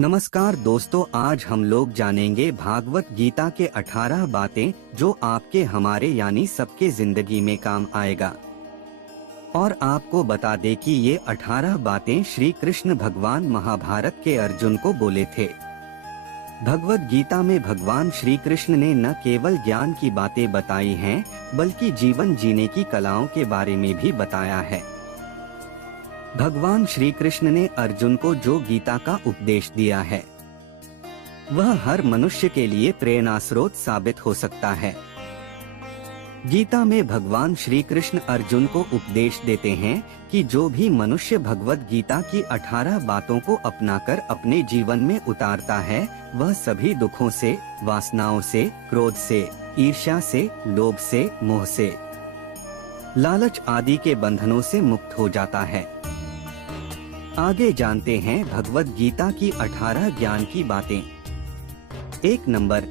नमस्कार दोस्तों, आज हम लोग जानेंगे भागवत गीता के 18 बातें जो आपके हमारे यानी सबके जिंदगी में काम आएगा। और आपको बता दें कि ये 18 बातें श्री कृष्ण भगवान महाभारत के अर्जुन को बोले थे। भगवत गीता में भगवान श्री कृष्ण ने न केवल ज्ञान की बातें बताई हैं, बल्कि जीवन जीने की कलाओं के बारे में भी बताया है। भगवान श्री कृष्ण ने अर्जुन को जो गीता का उपदेश दिया है वह हर मनुष्य के लिए प्रेरणा स्रोत साबित हो सकता है। गीता में भगवान श्री कृष्ण अर्जुन को उपदेश देते हैं कि जो भी मनुष्य भगवत गीता की 18 बातों को अपनाकर अपने जीवन में उतारता है वह सभी दुखों से, वासनाओं से, क्रोध से, ईर्ष्या से, लोभ से, मोह से, लालच आदि के बंधनों से मुक्त हो जाता है। आगे जानते हैं भगवत गीता की 18 ज्ञान की बातें। 1 नंबर,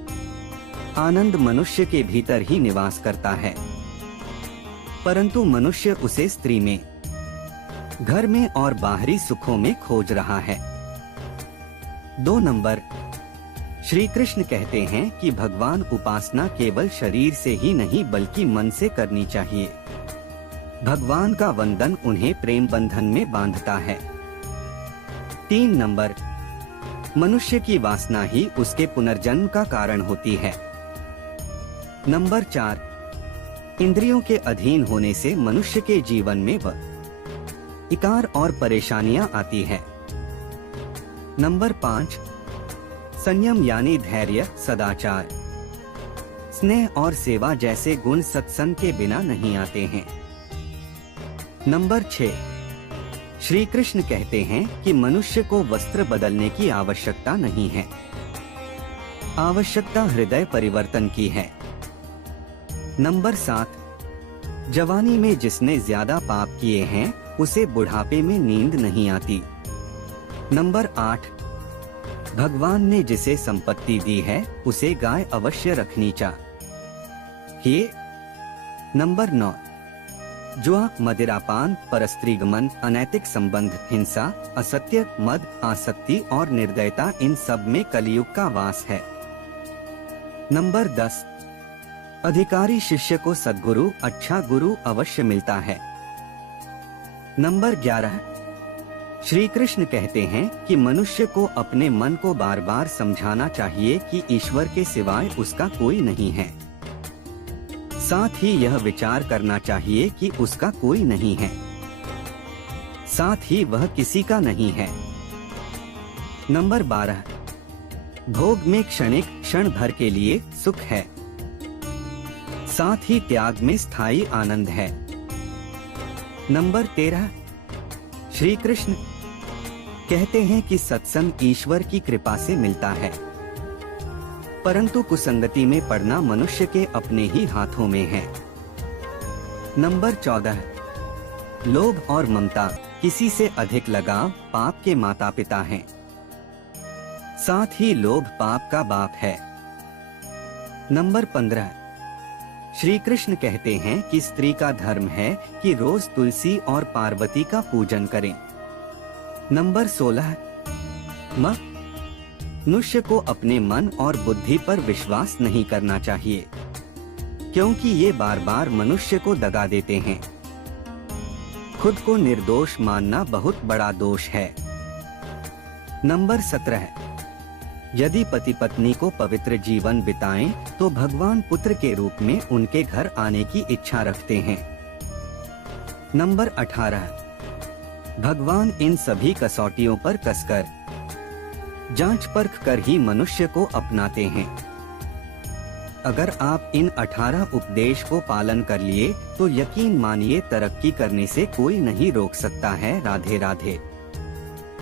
आनंद मनुष्य के भीतर ही निवास करता है, परंतु मनुष्य उसे स्त्री में, घर में और बाहरी सुखों में खोज रहा है। 2 नंबर, श्री कृष्ण कहते हैं कि भगवान उपासना केवल शरीर से ही नहीं बल्कि मन से करनी चाहिए। भगवान का वंदन उन्हें प्रेम बंधन में बांधता है। 3 नंबर, मनुष्य की वासना ही उसके पुनर्जन्म का कारण होती है। नंबर 4, इंद्रियों के अधीन होने से मनुष्य के जीवन में विकार और परेशानियां आती है। नंबर 5, संयम यानी धैर्य, सदाचार, स्नेह और सेवा जैसे गुण सत्संग के बिना नहीं आते हैं। नंबर 6, श्री कृष्ण कहते हैं कि मनुष्य को वस्त्र बदलने की आवश्यकता नहीं है, आवश्यकता हृदय परिवर्तन की है। नंबर 7, जवानी में जिसने ज्यादा पाप किए हैं उसे बुढ़ापे में नींद नहीं आती। नंबर 8, भगवान ने जिसे संपत्ति दी है उसे गाय अवश्य रखनी चाहिए। नंबर 9, जुआ, मदिरापान, परस्त्रीगमन, अनैतिक संबंध, हिंसा, असत्य, मद, आसक्ति और निर्दयता इन सब में कलियुग का वास है। नंबर 10, अधिकारी शिष्य को सद्गुरु, अच्छा गुरु अवश्य मिलता है। नंबर 11, श्री कृष्ण कहते हैं कि मनुष्य को अपने मन को बार बार समझाना चाहिए कि ईश्वर के सिवाय उसका कोई नहीं है। साथ ही यह विचार करना चाहिए कि उसका कोई नहीं है, साथ ही वह किसी का नहीं है। नंबर 12, भोग में क्षणिक, क्षण भर के लिए सुख है, साथ ही त्याग में स्थायी आनंद है। नंबर 13, श्री कृष्ण कहते हैं कि सत्संग ईश्वर की कृपा से मिलता है, परंतु कुसंगति में पड़ना मनुष्य के अपने ही हाथों में है। नंबर 14, लोभ और ममता, किसी से अधिक लगाव पाप के माता पिता हैं, साथ ही लोभ पाप का बाप है। नंबर 15, श्री कृष्ण कहते हैं कि स्त्री का धर्म है कि रोज तुलसी और पार्वती का पूजन करें। नंबर 16, मनुष्य को अपने मन और बुद्धि पर विश्वास नहीं करना चाहिए, क्योंकि ये बार बार मनुष्य को दगा देते हैं। खुद को निर्दोष मानना बहुत बड़ा दोष है। नंबर 17, यदि पति पत्नी को पवित्र जीवन बिताएं तो भगवान पुत्र के रूप में उनके घर आने की इच्छा रखते हैं। नंबर 18, भगवान इन सभी कसौटियों पर कसकर जांच परख कर ही मनुष्य को अपनाते हैं। अगर आप इन 18 उपदेश को पालन कर लिए तो यकीन मानिए तरक्की करने से कोई नहीं रोक सकता है। राधे राधे।